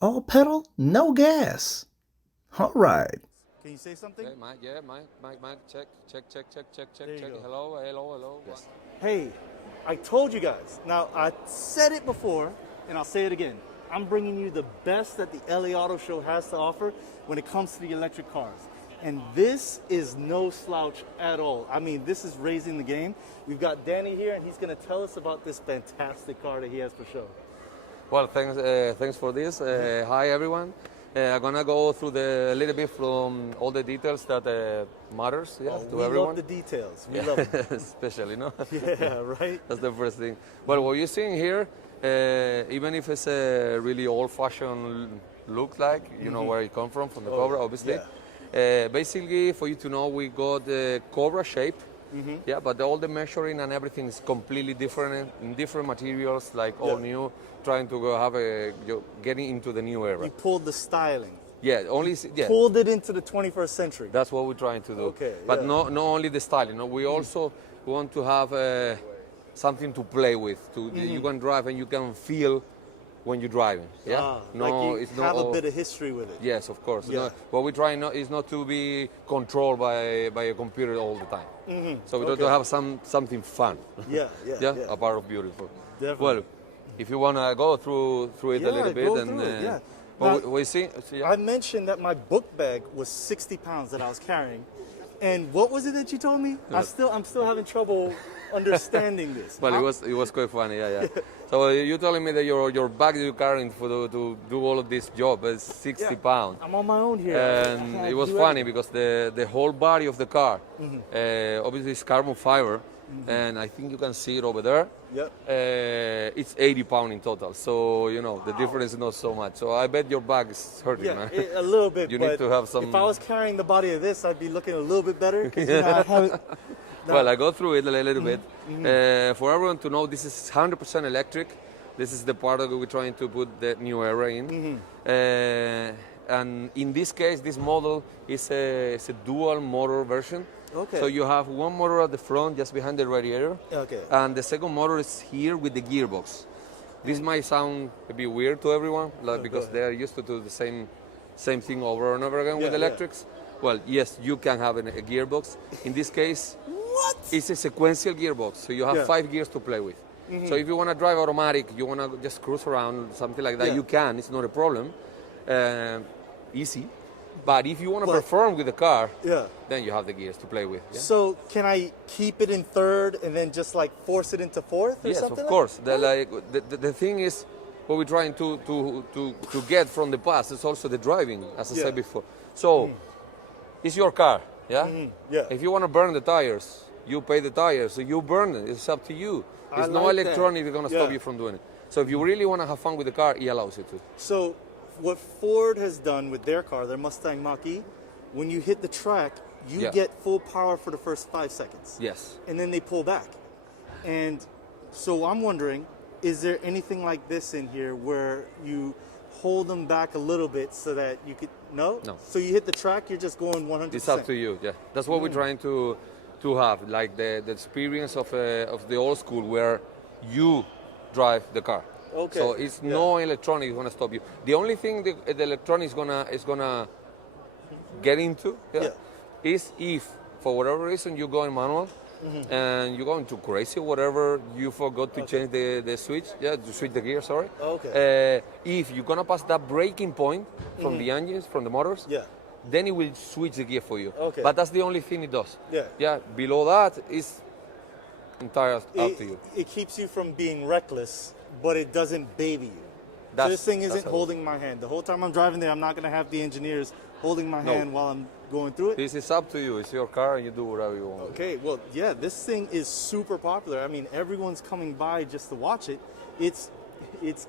All pedal, no gas. All right. Can you say something? Okay, Mike, yeah, Mike, check, check, check, check, check, check, There you check. go. Hello, hello, hello. Yes. Hey, I told you guys. Now, I said it before, and I'll say it again. I'm bringing you the best that the LA Auto Show has to offer when it comes to the electric cars. And this is no slouch at all. I mean, this is raising the game. We've got Danny here, and he's going to tell us about this fantastic car that he has for show. Well, thanks for this. Hi, everyone. I'm gonna go through a little bit from all the details that matters, yeah, to we everyone. love the details. We Yeah, love them. especially, no? Yeah, right? That's the first thing. Well, what you're seeing here, even if it's a really old-fashioned look like, you know where it come from the Cobra, obviously. yeah. Basically, for you to know, we got the Cobra shape. Yeah, but all the measuring and everything is completely different in different materials, like all new, trying to go have getting into the new era. You pulled the styling. Yeah, Pulled it into the 21st century. that's what we're trying to do. Okay, But yeah. not only the styling, no, we also want to have something to play with. You can drive and you can feel when you're driving. Yeah, Like you it's have not a bit of history with it. Yes, of course. Yeah. No, what we're trying is not to be controlled by a computer all the time. So we try to Okay. have something fun. Yeah, Yeah, a part of beautiful. Definitely. Well, if you wanna go through it a little bit, go and through it, yeah. well, Now, we see. Yeah. I mentioned that my book bag was 60 pounds that I was carrying. And what was it that you told me? I'm still having trouble understanding this. Well, it was quite funny. Yeah. So you telling me that your bag you're carrying to do all of this job is 60 pounds. I'm on my own here. And I it was do funny everything. because the whole body of the car, obviously it's carbon fiber, and I think you can see it over there. Yep. It's 80 pounds in total, so you know the difference is not so much. So I bet your bag is hurting, Yeah, man. a little bit. You but need to have some. If I was carrying the body of this, I'd be looking a little bit better. 'Cause, you know, I haven't. Well, I go through it a little bit. For everyone to know, this is 100% electric. This is the part that we're trying to put the new era in. And in this case, this model is a dual motor version. Okay. So you have one motor at the front, just behind the radiator. Okay. And the second motor is here with the gearbox. This might sound a bit weird to everyone, like, because ahead. they are used to do the same thing over and over again with Yeah. electrics. Well, yes, you can have a gearbox. In this case, What? it's a sequential gearbox, so you have Yeah. 5 gears to play with. So if you want to drive automatic, you want to just cruise around, something like that, Yeah. you can. It's not a problem. Easy. But if you want to But- perform with the car, Yeah. then you have the gears to play with. Yeah? So can I keep it in third and then just like force it into fourth or Yes, something? of course. The thing is, what we're trying to get from the past is also the driving, as I Yeah. said before. So, it's your car, yeah? Yeah. If you want to burn the tires, you pay the tires, so you burn it. It's up to you. I It's no like that. electronic that's going to stop Yeah. you from doing it. So if you really want to have fun with the car, it allows you to. So what Ford has done with their car, their Mustang Mach-E, when you hit the track, you Yeah. get full power for the first 5 seconds. Yes. And then they pull back. And so I'm wondering, is there anything like this in here where you hold them back a little bit so that you could, no? No. So you hit the track, you're just going 100%. It's up to you. Yeah, that's what we're trying to have, like the experience of the old school where you drive the car. Okay. So it's no electronic going to stop you. The only thing the electronic is gonna get into is if for whatever reason you go in manual and you're going too crazy, whatever, you forgot to change the switch, to switch the gear, sorry. Okay. If you're gonna pass that breaking point from the engines, from the motors, Yeah. then it will switch the gear for you. Okay. But that's the only thing it does. Yeah. Yeah. Below that is entirely up to you. It keeps you from being reckless, but it doesn't baby you. So That's- this thing that's isn't how it holding my hand. The whole time I'm driving there, I'm not going to have the engineers holding my No. hand while I'm going through it. This is up to you. It's your car, and you do whatever you want. Okay, well, yeah, this thing is super popular. I mean, everyone's coming by just to watch it. It's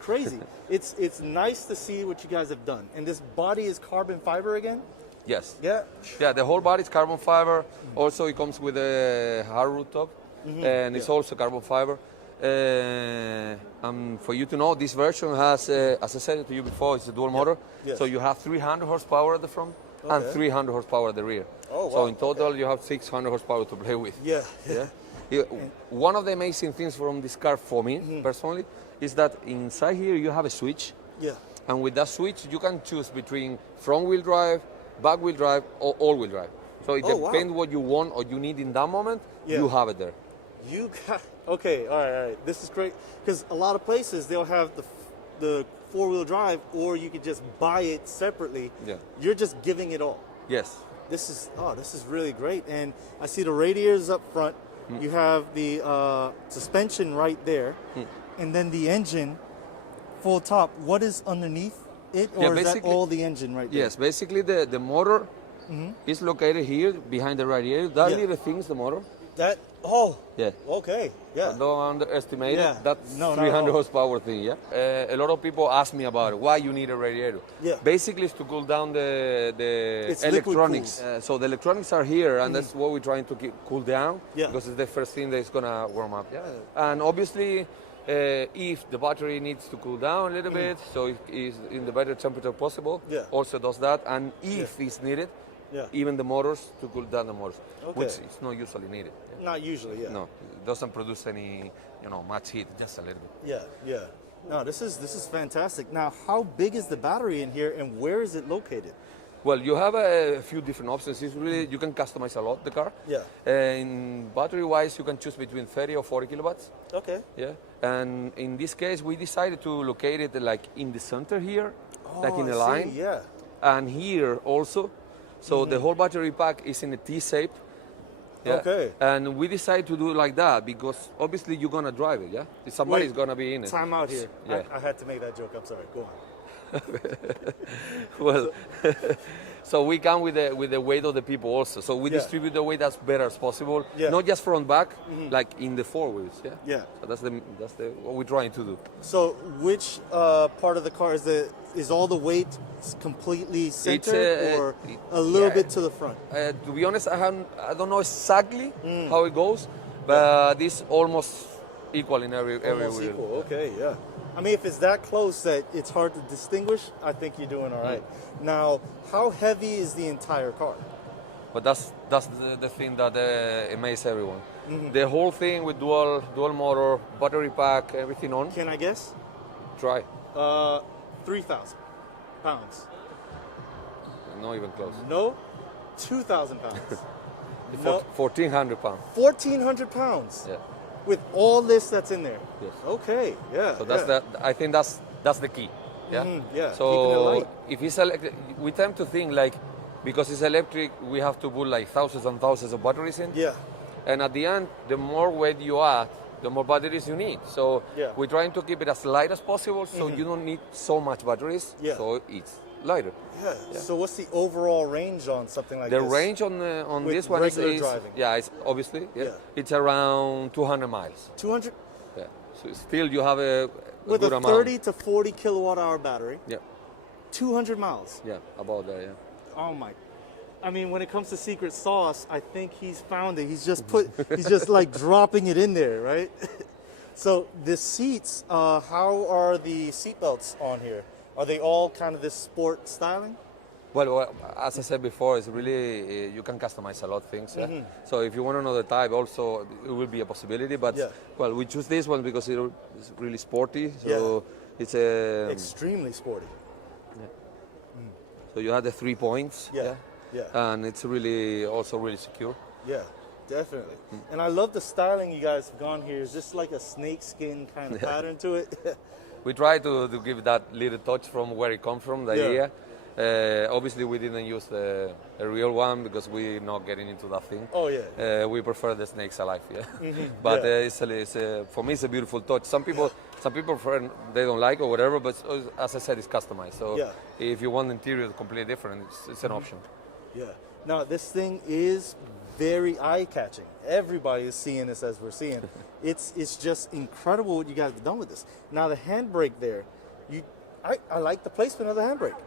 crazy. it's nice to see what you guys have done. And this body is carbon fiber again? Yes. Yeah. Yeah. The whole body is carbon fiber. Also, it comes with a hard rooftop, and it's also carbon fiber. For you to know, this version has, as I said to you before, it's a dual motor. Yes. So you have 300 horsepower at the front and Okay. 300 horsepower at the rear. Oh, So wow. in total, you have 600 horsepower to play with. Yeah. Yeah. One of the amazing things from this car for me personally is that inside here you have a switch. Yeah. And with that switch, you can choose between front-wheel drive, back-wheel drive, or all-wheel drive. So it depends what you want or you need in that moment, you have it there. You got, okay, all right. This is great. Because a lot of places, they'll have the four-wheel drive, or you could just buy it separately. Yeah. You're just giving it all. Yes. This is really great. And I see the radiators up front. You have the suspension right there. And then the engine, full top. What is underneath it? Or is that all the engine right there? Yes, basically the motor is located here behind the radiator. That little thing is the motor. That, okay, yeah. Don't underestimate it. That's No, 300 horsepower thing, yeah? A lot of people ask me about it, why you need a radiator. Yeah. Basically, it's to cool down the It's electronics. So the electronics are here, and that's what we're trying to keep cool down, Yeah. because it's the first thing that's going to warm up. Yeah. And obviously, if the battery needs to cool down a little bit, so it is in the better temperature possible, also does that. And if it's needed, even the motors to cool down the motors, which is not usually needed. Not usually, No, it doesn't produce any, much heat, just a little bit. Yeah. No, this is fantastic. Now, how big is the battery in here, and where is it located? Well, you have a few different options. It's really, you can customize a lot the car. Yeah. In battery-wise, you can choose between 30 or 40 kilowatts. Okay. Yeah. And in this case, we decided to locate it like in the center here, like in a line. Yeah. And here also. So the whole battery pack is in a T-shape. Yeah? Okay. And we decided to do it like that because obviously you're gonna drive it, yeah? Somebody's gonna be in it. Time out here. Yeah. I had to make that joke. I'm sorry. Go on. Well, so we come with the weight of the people also. So we distribute the weight as better as possible, not just front back, like in the four wheels. Yeah. Yeah. So that's what we're trying to do. So, which part of the car is all the weight completely centered, or a little bit to the front? To be honest, I don't know exactly how it goes, but it's almost equal in every Almost wheel. equal. Okay, yeah. I mean, if it's that close that it's hard to distinguish, I think you're doing all right. Now, how heavy is the entire car? But that's the thing that amazes everyone. The whole thing with dual motor, battery pack, everything on. Can I guess? Try. 3,000 pounds. Not even close. No? 2,000 pounds. 1,400 pounds. 1,400 pounds. Yeah. With all this that's in there. Yes. Okay. Yeah. So that's I think that's the key. Yeah. Yeah. Keeping it So light. if it's electric, we tend to think like because it's electric, we have to put like thousands and thousands of batteries in. Yeah. And at the end, the more weight you add, the more batteries you need. So we're trying to keep it as light as possible, so you don't need so much batteries. Yeah. So it's lighter. Yeah. So what's the overall range on something like The this? range on With this one is regular driving. it's obviously it's around 200 miles. 200 Yeah. So still you have a with good a amount. 30 to 40 kilowatt hour battery. Yeah. 200 miles. Yeah, about that. Yeah. Oh my. I mean, when it comes to secret sauce, I think he's found it. He's just like dropping it in there, right? So the seats, how are the seat belts on here? Are they all kind of this sport styling? Well, as I said before, it's really you can customize a lot of things. Yeah? So if you want another type, also it will be a possibility. But well, we choose this one because it's really sporty. So it's a extremely sporty. So you have the 3 points. Yeah. And it's also really secure. Yeah, definitely. And I love the styling you guys have gone here. It's just like a snake skin kind of pattern to it. We try to give that little touch from where it comes from, the idea. Obviously, we didn't use a real one because we're not getting into that thing. Oh, yeah. We prefer the snakes alive, But for me, it's a beautiful touch. Some people prefer, they don't like or whatever, but as I said, it's customized. So if you want the interior completely different, it's an option. Yeah. Now, this thing is very eye-catching. Everybody is seeing this as we're seeing. It's just incredible what you guys have done with this. Now, the handbrake there, I like the placement of the handbrake.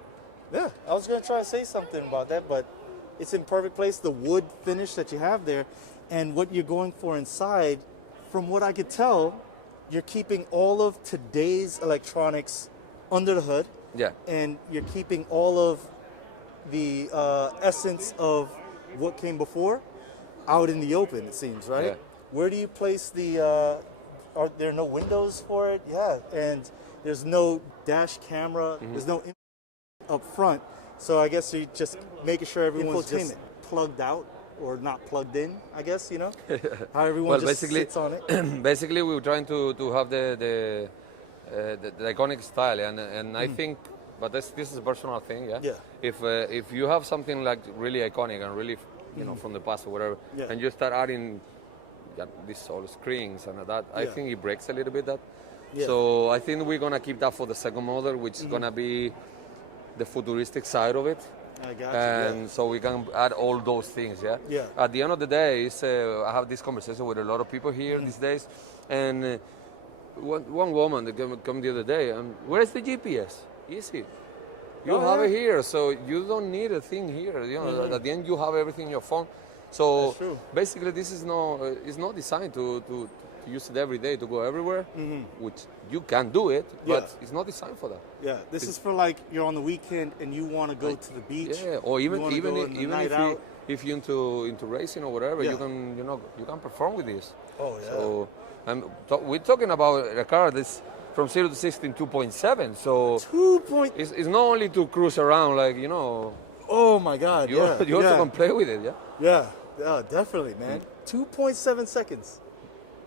Yeah, I was going to try to say something about that, but it's in perfect place. The wood finish that you have there and what you're going for inside, from what I could tell, you're keeping all of today's electronics under the hood. Yeah. And you're keeping all of the essence of what came before out in the open, it seems, right? Yeah. Where do you place the, are there no windows for it? Yeah, and There's no dash camera. There's no up front. So I guess you're just making sure everyone's just plugged out or not plugged in, I guess, you know? How everyone just sits on it. Basically, we were trying to have the iconic style, and I think, but this is a personal thing, yeah? If you have something like really iconic and really, you know, from the past or whatever, and you start adding these all screens and that, I think it breaks a little bit that. So I think we're gonna keep that for the second model, which is gonna be the futuristic side of it. I got you. And so we can add all those things, At the end of the day, I have this conversation with a lot of people here these days, and one woman that came the other day, where's the GPS? Easy. You have it here, so you don't need a thing here. You know, at the end you have everything in your phone. So basically, this is it's not designed to use it every day to go everywhere, which you can do it, but it's not designed for that. Yeah, this is for like you're on the weekend and you want to go to the beach. Yeah, or even if you're into racing or whatever, you can perform with this. Oh yeah. So we're talking about a car that's from 0 to 60 in 2.7. So it's not only to cruise around, like, you know. Oh my God! You also can play with it, Yeah, definitely, man. 2.7 seconds.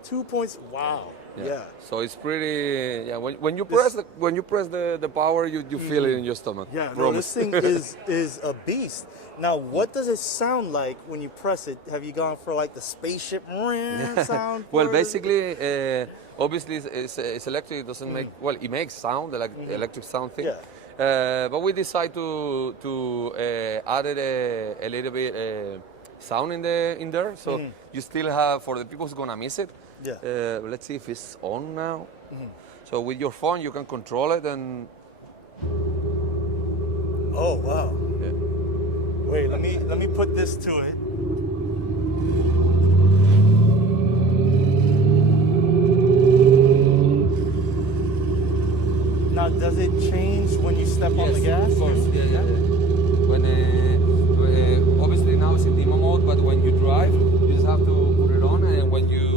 2 points. Wow. Yeah. So it's pretty. Yeah. When you press the power, you feel it in your stomach. Yeah. No, this thing is a beast. Now, what does it sound like when you press it? Have you gone for like the spaceship sound? Well, basically, obviously it's electric. It doesn't make it makes sound, like electric sound thing. Yeah. But we decided to add a little bit sound in there, so you still have, for the people who's gonna miss it. Yeah. Let's see if it's on now. So with your phone, you can control it and. Oh wow! Yeah. Wait, let me put this to it. Now, does it change when you step on the gas? Of course, yeah. When obviously now it's in demo mode, but when you drive, you just have to put it on, and when you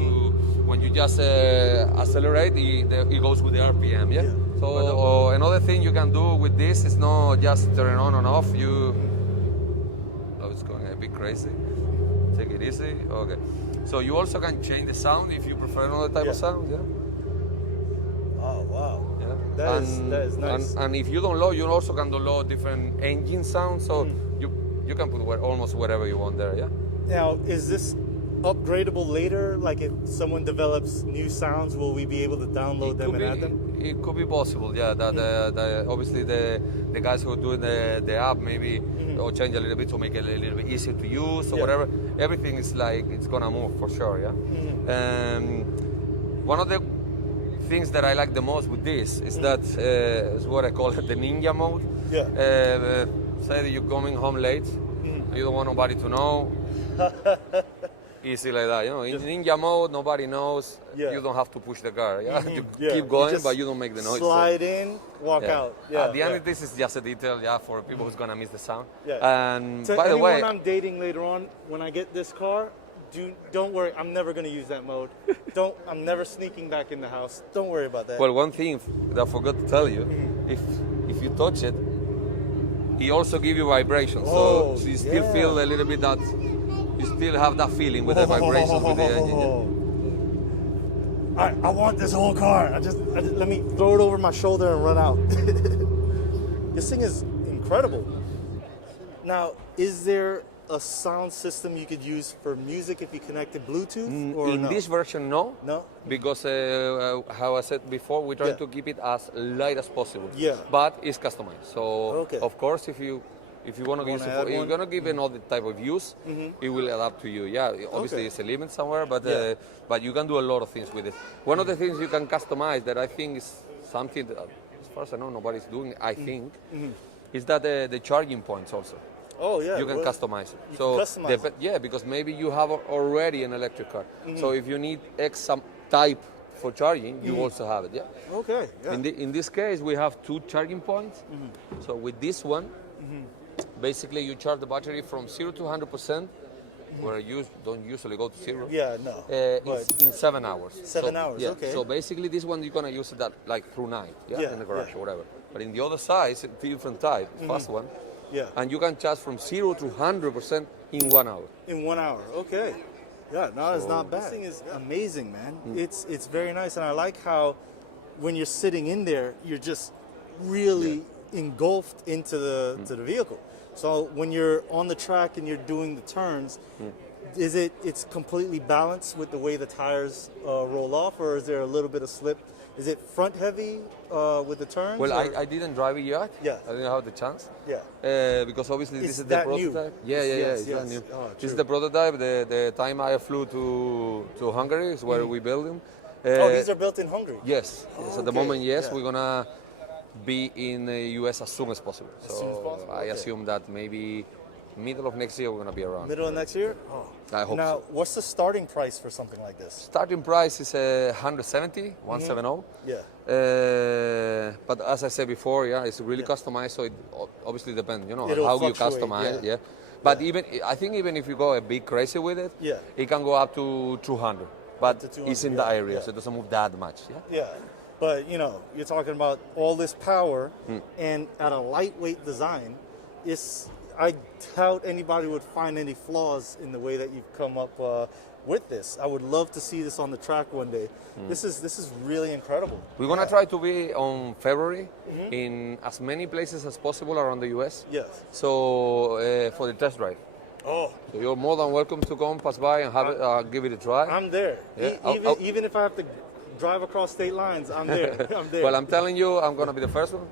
just accelerate, it goes with the RPM, yeah? So another thing you can do with this is not just turn on and off. It's going a bit crazy. Take it easy. Okay. So you also can change the sound if you prefer another type of sound, yeah? Oh wow. Yeah. That is nice. And if you download, you also can download different engine sounds, so you can put almost whatever you want there, yeah? Now, is this upgradable later? Like if someone develops new sounds, will we be able to download them and add them? It could be possible, yeah. Obviously the guys who are doing the app maybe or change a little bit to make it a little bit easier to use or whatever. Everything is like, it's gonna move for sure, yeah? One of the things that I like the most with this is that is what I call it the ninja mode. Yeah. Say that you're coming home late, you don't want nobody to know. Easy like that, you know. In ninja mode, nobody knows. You don't have to push the car. Yeah, you keep going, but you don't make the noise. Slide in, walk out. Yeah. At the end, this is just a detail, for people who's gonna miss the sound. Yeah. And so by the way, I'm dating later on, when I get this car, don't worry. I'm never gonna use that mode. I'm never sneaking back in the house. Don't worry about that. Well, one thing that I forgot to tell you, if you touch it, it also gives you vibrations. So you still feel a little bit that. You still have that feeling with the vibrations with the engine. I want this whole car. I just let me throw it over my shoulder and run out. This thing is incredible. Now, is there a sound system you could use for music if you connected Bluetooth? Or in this version, no. No? Because, how I said before, we're trying to keep it as light as possible. Yeah. But it's customized. So, of course, if you want to use it, if you're going to give another type of use, it will adapt to you. Yeah, obviously it's a limit somewhere, but you can do a lot of things with it. One of the things you can customize that I think is something that, as far as I know, nobody's doing, I think, is that the charging points also. Oh, yeah. You can customize it. Customize it. Yeah, because maybe you have already an electric car. So if you need some type for charging, you also have it, yeah? Okay, yeah. In this case, we have 2 charging points. So with this one, basically you charge the battery from 0 to 100% where you don't usually go to zero. Yeah, no. It's in 7 hours. 7 hours, yeah, okay. So basically, this one you're gonna use that like through night, in the garage or whatever. But in the other side, it's a different type, fast one. Yeah. And you can charge from 0 to 100% in 1 hour. In 1 hour, okay. Yeah, no, it's not bad. This thing is amazing, man. It's very nice, and I like how when you're sitting in there, you're just really engulfed into the vehicle. So when you're on the track and you're doing the turns, it's completely balanced with the way the tires roll off, or is there a little bit of slip? Is it front heavy with the turns? Well, I didn't drive it yet. Yeah. I didn't have the chance. Yeah. Because obviously this It's is the that new. prototype. Yeah, it's that new. Oh, this is true. the prototype. The time I flew to Hungary is where we build them. These are built in Hungary? Yes. Oh, yes. At the okay. moment, yes, Yeah. we're gonna be in the US as soon as possible. As soon as possible, I okay. assume that maybe middle of next year we're gonna be around. Middle of next year? Oh. I hope now, so. what's the starting price for something like this? Starting price is 170, 170. Yeah. But as I said before, it's really customized, so it obviously depends, It'll how you fluctuate, customize yeah. it. But I think even if you go a bit crazy with it, it can go up to 200. But to 200, it's in the area, so it doesn't move that much. Yeah. But, you're talking about all this power and at a lightweight design, I doubt anybody would find any flaws in the way that you've come up with this. I would love to see this on the track one day. This is really incredible. We're gonna try to be on February in as many places as possible around the US. Yes. So for the test drive. Oh, So you're more than welcome to come pass by and have it, give it a try. I'm there. Yeah. Even if I have to drive across state lines, I'm there. I'm there. Well, I'm telling you, I'm gonna be the first one.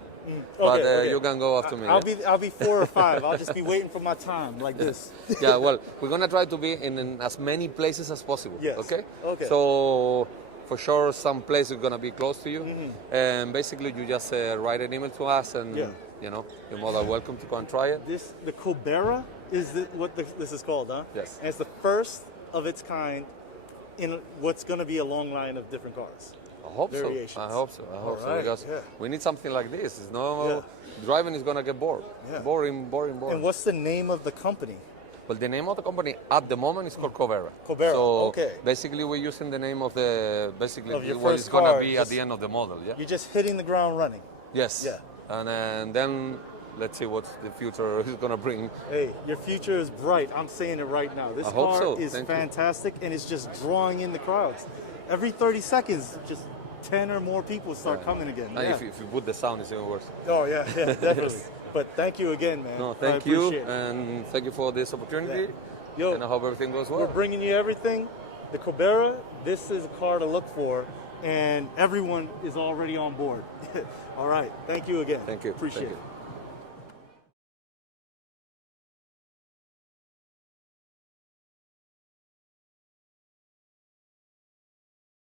But Okay. you can go after me. I'll be 4 or 5. I'll just be waiting for my time like this. Yeah, well, we're gonna try to be in as many places as possible. Yes. Okay. Okay. So for sure, some place is gonna be close to you, and basically you just write an email to us, and you're more than welcome to go and try it. The Cobera is what this is called, huh? Yes. And it's the first of its kind in what's going to be a long line of different cars. I hope Variations. so. I hope so. I hope so, Alright, because yeah. we need something like this. It's driving is gonna get bored. Yeah. Boring. And what's the name of the company? Well, the name of the company at the moment is called Cobera. Cobera, So okay. basically, we're using the name of Of your what first it's gonna car, be at the end of the model. Yeah. You're just hitting the ground running. Yes. Yeah. And then let's see what the future is gonna bring. Hey, your future is bright. I'm saying it right now. This I hope car so. is Thank you. fantastic, and it's just drawing in the crowds. Every 30 seconds, just 10 or more people start coming again. And Yeah. if you put the sound, it's even worse. Oh, yeah, definitely. But thank you again, man. No, I thank you, appreciate it. and thank you for this opportunity. Yo, And I hope everything goes well. we're bringing you everything. The Cobera, this is a car to look for, and everyone is already on board. All right. Thank you again. Thank you. Appreciate Thank it. you.